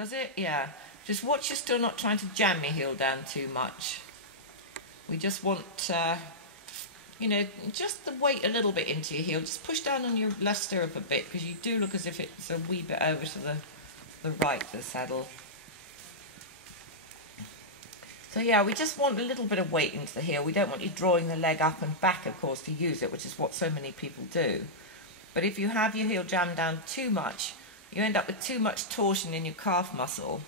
Does it? Yeah. Just watch you're still not trying to jam your heel down too much. We just want, you know, just the weight a little bit into your heel. Just push down on your left stirrup a bit, because you do look as if it's a wee bit over to the right of the saddle. So yeah, we just want a little bit of weight into the heel. We don't want you drawing the leg up and back, of course, to use it, which is what so many people do. But if you have your heel jammed down too much, you end up with too much torsion in your calf muscle,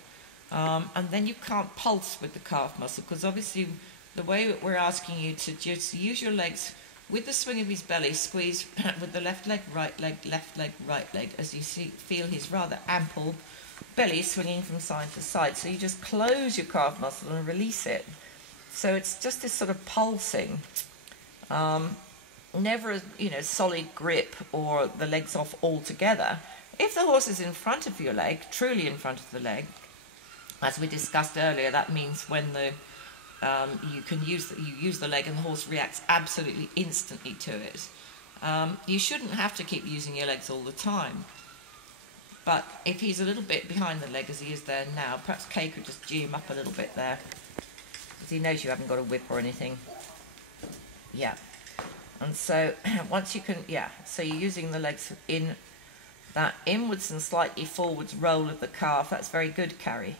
and then you can't pulse with the calf muscle, because obviously the way that we're asking you to just use your legs with the swing of his belly, squeeze with the left leg, right leg, as you see, feel his rather ample belly swinging from side to side. So you just close your calf muscle and release it. So it's just this sort of pulsing, never a, you know, solid grip or the legs off altogether. If the horse is in front of your leg, truly in front of the leg, as we discussed earlier, that means when the you use the leg and the horse reacts absolutely instantly to it. You shouldn't have to keep using your legs all the time. But if he's a little bit behind the leg, as he is there now, perhaps Kay could just G him up a little bit there, because he knows you haven't got a whip or anything. Yeah. And so once you can, yeah, so you're using the legs in that inwards and slightly forwards roll of the calf. That's very good, Carrie.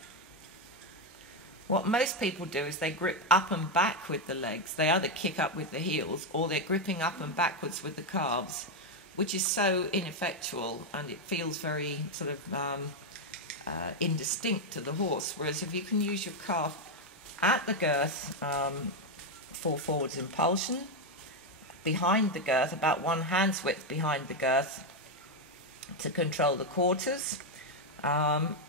What most people do is they grip up and back with the legs. They either kick up with the heels, or they're gripping up and backwards with the calves, which is so ineffectual, and it feels very sort of indistinct to the horse. Whereas if you can use your calf at the girth for forwards impulsion, behind the girth, about one hand's width behind the girth, to control the quarters,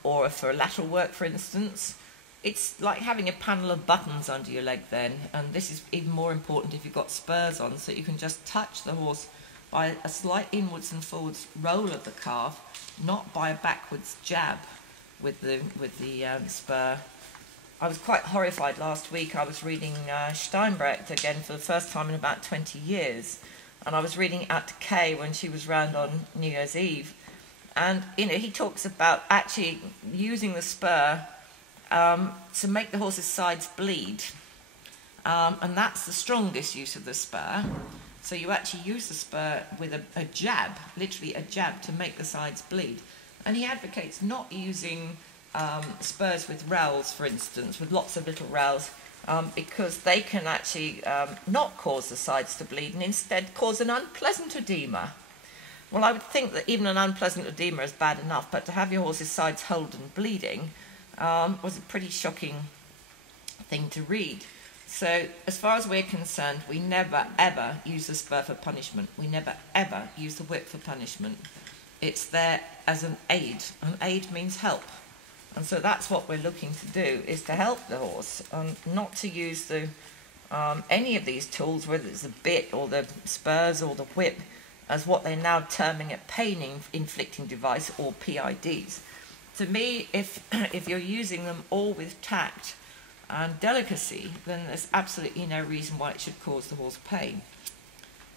or for lateral work, for instance, it's like having a panel of buttons under your leg then. And this is even more important if you've got spurs on, so you can just touch the horse by a slight inwards and forwards roll of the calf, not by a backwards jab with the spur. I was quite horrified last week. I was reading Steinbrecht again for the first time in about 20 years, and I was reading it out to Kay when she was round on New Year's Eve, and you know, he talks about actually using the spur to make the horse's sides bleed, and that's the strongest use of the spur. So you actually use the spur with a jab, literally a jab, to make the sides bleed. And he advocates not using spurs with rowels, for instance, with lots of little rowels, because they can actually not cause the sides to bleed and instead cause an unpleasant edema. Well, I would think that even an unpleasant edema is bad enough, but to have your horse's sides hold and bleeding was a pretty shocking thing to read. So as far as we're concerned, we never ever use the spur for punishment. We never ever use the whip for punishment. It's there as an aid. An aid means help. And so that's what we're looking to do, is to help the horse, and not to use the any of these tools, whether it's the bit or the spurs or the whip, as what they're now terming a pain-inflicting device, or PIDs. To me, if you're using them all with tact and delicacy, then there's absolutely no reason why it should cause the horse pain.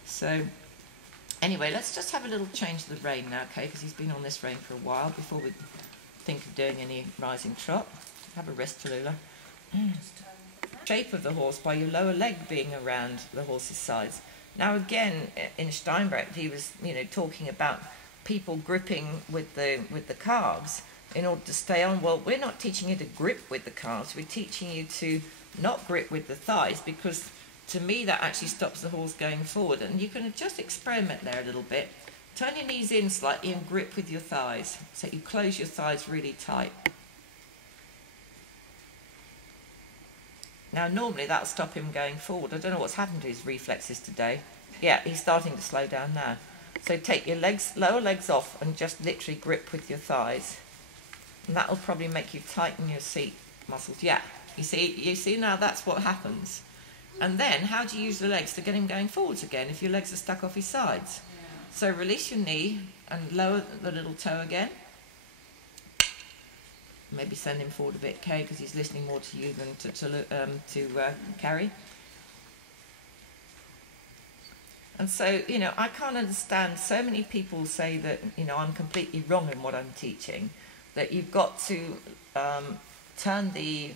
So anyway, let's just have a little change of the rein now, okay, because he's been on this rein for a while before we think of doing any rising trot. Have a rest, Tallulah. Shape of the horse by your lower leg being around the horse's sides. Now again, in Steinbrecht, he was, you know, talking about people gripping with the calves in order to stay on. Well, we're not teaching you to grip with the calves. We're teaching you to not grip with the thighs, because to me that actually stops the horse going forward. And you can just experiment there a little bit. Turn your knees in slightly and grip with your thighs, so you close your thighs really tight. Now normally that'll stop him going forward. I don't know what's happened to his reflexes today. Yeah, he's starting to slow down now. So take your legs, lower legs off, and just literally grip with your thighs. And that will probably make you tighten your seat muscles. Yeah, you see now that's what happens. And then how do you use the legs to get him going forwards again if your legs are stuck off his sides? So release your knee and lower the little toe again. Maybe send him forward a bit, Kay, because he's listening more to you than to Carrie. And so, you know, I can't understand, so many people say that, you know, I'm completely wrong in what I'm teaching. that you've got to turn the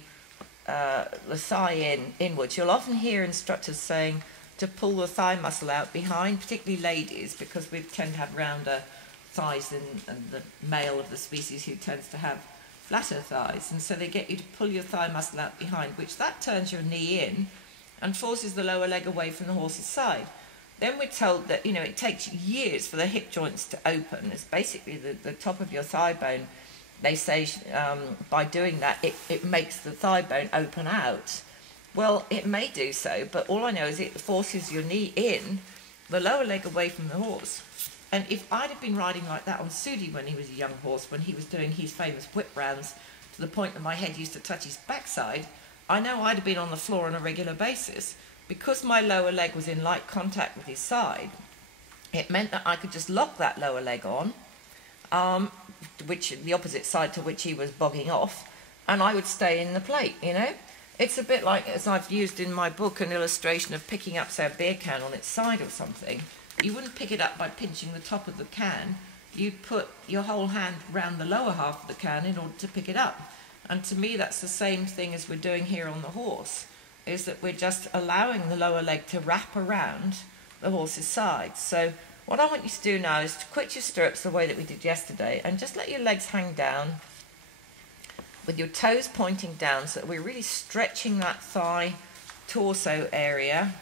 thigh inwards. You'll often hear instructors saying to pull the thigh muscle out behind, particularly ladies, because we tend to have rounder thighs than the male of the species who tends to have flatter thighs, and so they get you to pull your thigh muscle out behind, which that turns your knee in and forces the lower leg away from the horse's side. Then we're told that, you know, it takes years for the hip joints to open. It's basically the top of your thigh bone. They say by doing that, it makes the thigh bone open out. Well, it may do so, but all I know is it forces your knee in, the lower leg away from the horse. And if I'd have been riding like that on Sudi when he was a young horse, when he was doing his famous whip rounds to the point that my head used to touch his backside, I know I'd have been on the floor on a regular basis. Because my lower leg was in light contact with his side, it meant that I could just lock that lower leg on, which the opposite side to which he was bogging off, and I would stay in the plate, you know. It's a bit like, as I've used in my book, an illustration of picking up, say, a beer can on its side or something. You wouldn't pick it up by pinching the top of the can. You'd put your whole hand round the lower half of the can in order to pick it up. And to me, that's the same thing as we're doing here on the horse, is that we're just allowing the lower leg to wrap around the horse's side. So what I want you to do now is to quit your stirrups the way that we did yesterday and just let your legs hang down with your toes pointing down, so that we're really stretching that thigh torso area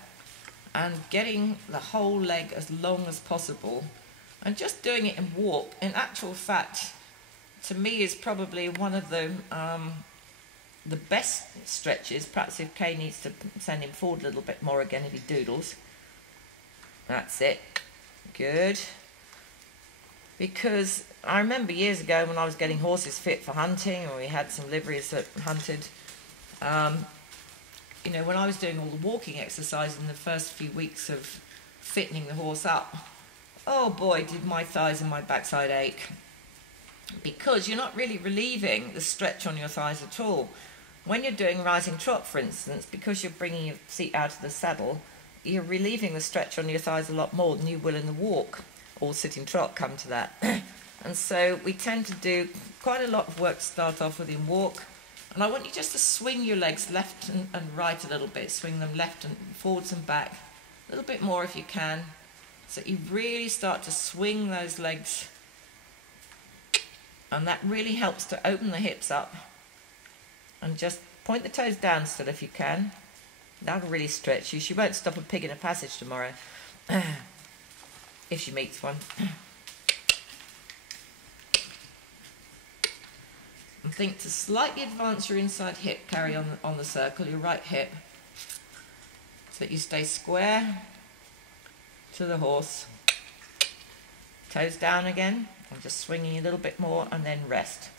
and getting the whole leg as long as possible, and just doing it in walk. In actual fact, to me, is probably one of the best stretches. Perhaps if Kay needs to send him forward a little bit more again if he doodles. That's it. Good. Because I remember years ago when I was getting horses fit for hunting, or we had some liveries that hunted, you know, when I was doing all the walking exercise in the first few weeks of fitting the horse up, oh boy, did my thighs and my backside ache. Because you're not really relieving the stretch on your thighs at all. When you're doing rising trot, for instance, because you're bringing your seat out of the saddle, you're relieving the stretch on your thighs a lot more than you will in the walk or sitting trot, come to that. And so we tend to do quite a lot of work to start off with in walk. And I want you just to swing your legs left and right a little bit. Swing them left and forwards and back. A little bit more if you can. So you really start to swing those legs. And that really helps to open the hips up. And just point the toes down still if you can. That'll really stretch you. She won't stop a pig in a passage tomorrow. If she meets one. And think to slightly advance your inside hip, Carrie, on the circle, your right hip, so that you stay square to the horse. Toes down again. I'm just swinging a little bit more and then rest.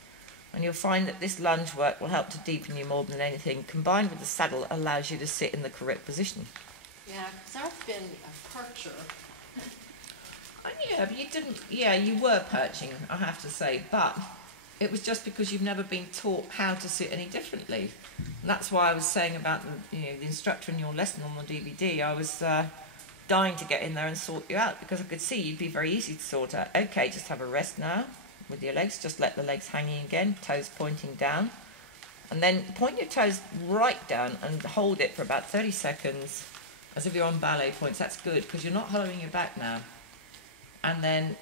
And you'll find that this lunge work will help to deepen you more than anything. Combined with the saddle, allows you to sit in the correct position. Yeah, because I've been a percher. Yeah, but you didn't. Yeah, you were perching, I have to say, but it was just because you've never been taught how to sit any differently. And that's why I was saying about the instructor in your lesson on the DVD. I was dying to get in there and sort you out, because I could see you'd be very easy to sort out. Okay, just have a rest now with your legs. Just let the legs hanging again, toes pointing down. And then point your toes right down and hold it for about 30 seconds as if you're on ballet points. That's good, because you're not hollowing your back now. And then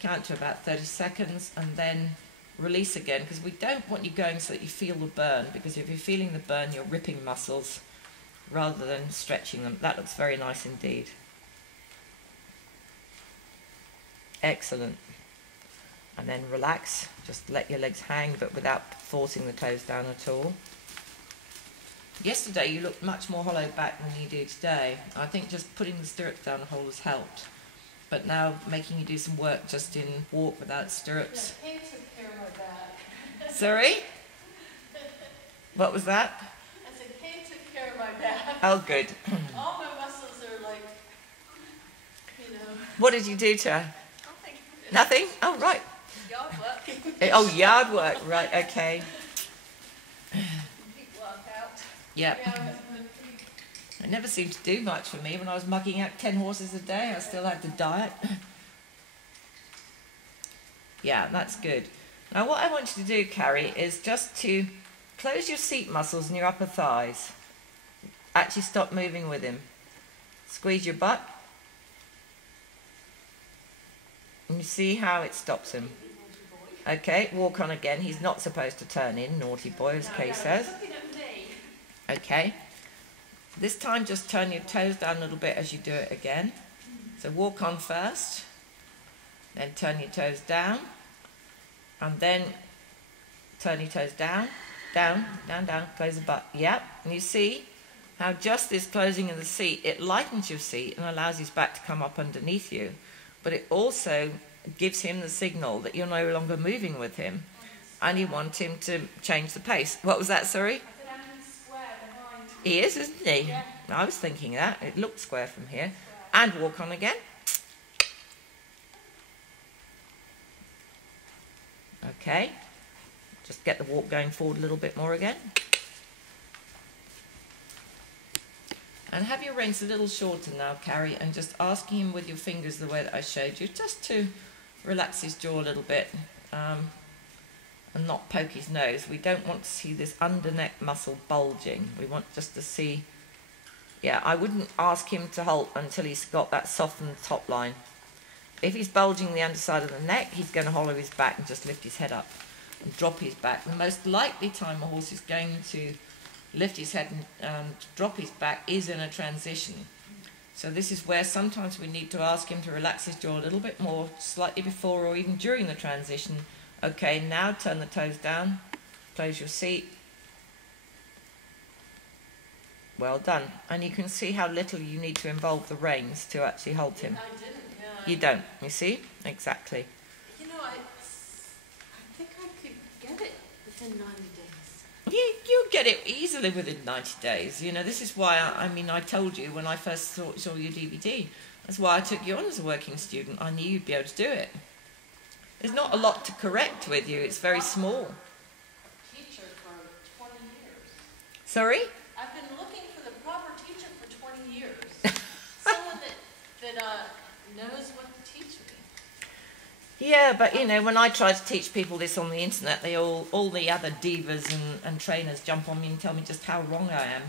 count to about 30 seconds and then release again, because we don't want you going so that you feel the burn, because if you're feeling the burn, you're ripping muscles rather than stretching them. That looks very nice indeed. Excellent. And then relax, just let your legs hang, but without forcing the toes down at all. Yesterday you looked much more hollow back than you do today. I think just putting the stirrups down a hole has helped. But now making you do some work just in walk without stirrups. Yeah, Kay took care of my back. Sorry? What was that? I said, Kay took care of my back. Oh, good. All my muscles are like, What did you do to her? Nothing. Nothing? Oh, right. Yard work. Oh, yard work. Right, okay. Big workout. Yep. Yeah, It never seemed to do much for me. When I was mucking out 10 horses a day, I still had to diet. Yeah, that's good. Now what I want you to do, Carrie, is just to close your seat muscles and your upper thighs. Actually stop moving with him. Squeeze your butt. And you see how it stops him. Okay, walk on again. He's not supposed to turn in, naughty boy, as Kay says. Okay. This time just turn your toes down a little bit as you do it again. So walk on first. Then turn your toes down. And then turn your toes down. Down, down, down. Close the butt. Yep. And you see how just this closing of the seat, it lightens your seat and allows his back to come up underneath you. But it also gives him the signal that you're no longer moving with him and you want him to change the pace. What was that, sorry? I said I'm square behind. He is, isn't he? Yeah. I was thinking that. It looked square from here. And walk on again. Okay. Just get the walk going forward a little bit more again. And have your reins a little shorter now, Carrie, and just asking him with your fingers the way that I showed you, just to relax his jaw a little bit and not poke his nose. We don't want to see this under neck muscle bulging. We want just to see, yeah, I wouldn't ask him to halt until he's got that softened top line. If he's bulging the underside of the neck, he's going to hollow his back and just lift his head up and drop his back. The most likely time a horse is going to lift his head and drop his back is in a transition. So this is where sometimes we need to ask him to relax his jaw a little bit more, slightly before or even during the transition. Okay, now turn the toes down, close your seat. Well done. And you can see how little you need to involve the reins to actually halt him. I didn't, yeah. You don't, you see? Exactly. You know, I think I could get it within 90 days. You get it easily within 90 days. You know, this is why, I told you when I first saw your DVD, that's why I took you on as a working student. I knew you'd be able to do it. There's not a lot to correct with you. It's very small. Teacher for 20 years. Sorry? I've been looking for the proper teacher for 20 years. Someone that knows what to teach me. Yeah, but you know, when I try to teach people this on the internet, all the other divas and trainers jump on me and tell me just how wrong I am.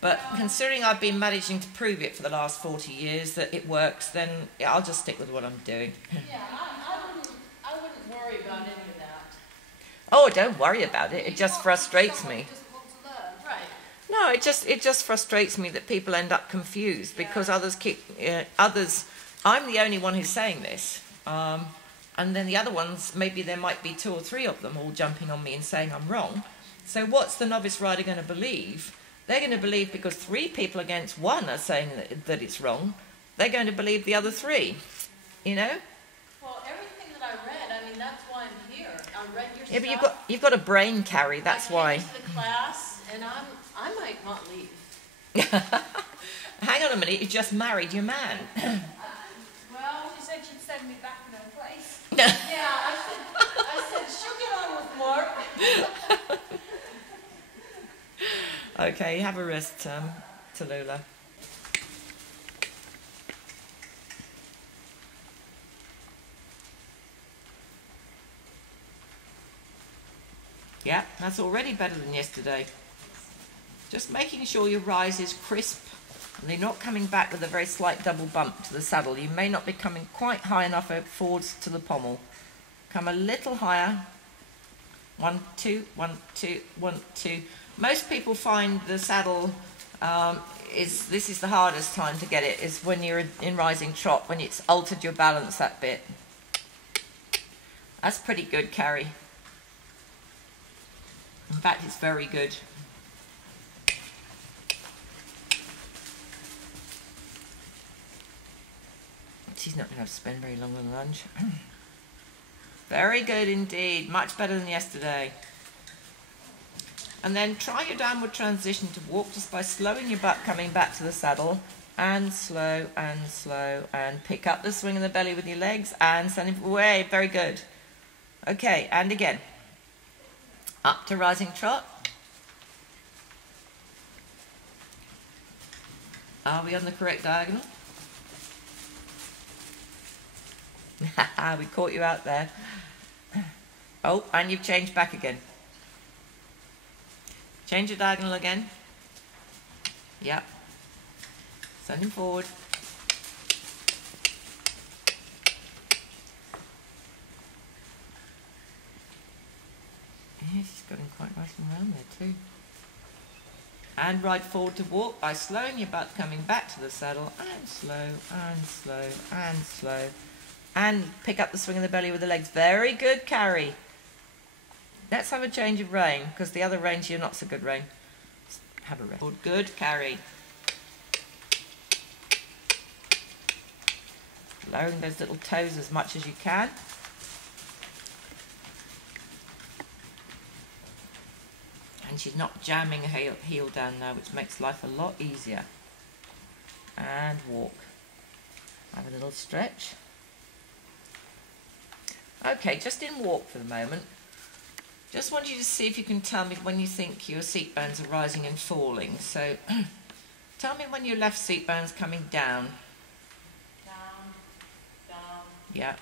But considering I've been managing to prove it for the last 40 years that it works, then yeah, I'll just stick with what I'm doing. Yeah, I wouldn't worry about any of that. Oh, don't worry about it. It just frustrates me. Just want to learn. Right. No, it just frustrates me that people end up confused because others. I'm the only one who's saying this. And then the other ones, maybe there might be 2 or 3 of them all jumping on me and saying I'm wrong. So what's the novice rider going to believe? They're going to believe because 3 people against 1 are saying that it's wrong. They're going to believe the other 3, you know? Well, everything that I read, that's why I'm here. I read your Yeah, stuff. but you've got a brain, Carrie, that's why. I came to the class, and I might not leave. Hang on a minute, you just married your man. Well, she said she'd send me back to no place. Yeah, I said she'll get on with Mark. Okay, have a rest, Tallulah. Yeah, that's already better than yesterday. Just making sure your rise is crisp and they're not coming back with a very slight double bump to the saddle. You may not be coming quite high enough forwards to the pommel. Come a little higher. 1, 2, 1, 2, 1, 2. Most people find the saddle this is the hardest time to get it, is when you're in rising trot, when it's altered your balance that bit. That's pretty good, Carrie. In fact, it's very good. She's not going to have to spend very long on lunge. Very good indeed. Much better than yesterday. And then try your downward transition to walk just by slowing your butt coming back to the saddle. And slow and slow. And pick up the swing of the belly with your legs and send it away. Very good. Okay, and again. Up to rising trot. Are we on the correct diagonal? We caught you out there. Oh, and you've changed back again. Change your diagonal again. Yep. Send him forward. Yeah, she's got him quite nice and round there too. And right forward to walk by slowing your butt, coming back to the saddle, and slow, and slow, and slow. And pick up the swing of the belly with the legs. Very good, Carrie. Let's have a change of rein, because the other reign's your not so good rein. Have a rest. Good, Carrie. Lowering those little toes as much as you can. And she's not jamming her heel down now, which makes life a lot easier. And walk. Have a little stretch. Okay, just in walk for the moment. Just want you to see if you can tell me when you think your seat bones are rising and falling. So, tell me when your left seat bone's coming down. Down, down. Yeah.